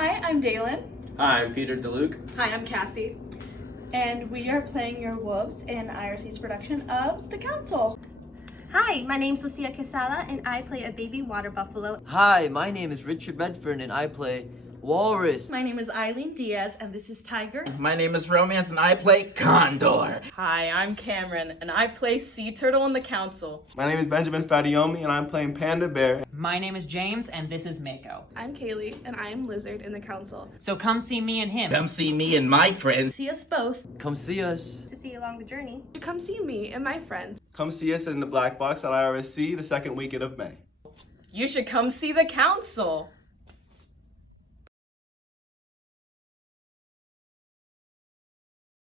Hi, I'm Dalen, Hi, I'm Peter DeLuke. Hi, I'm Cassie. and we are playing your wolves in IRC's production of The Council. Hi, my name's Lucia Quesada, and I play a baby water buffalo. Hi, my name is Richard Redfern and I play Walrus. My name is Eileen Diaz, and this is Tiger. My name is Romance, and I play Condor. Hi, I'm Cameron, and I play Sea Turtle in the Council. My name is Benjamin Fadiomi, and I'm playing Panda Bear. My name is James, and this is Mako. I'm Kaylee, and I'm Lizard in The Council. So come see me and him. Come see me and my friends. See us both. Come see us. To see you along the journey. Come see me and my friends. Come see us in the Black Box at IRSC the second weekend of May. You should come see The Council.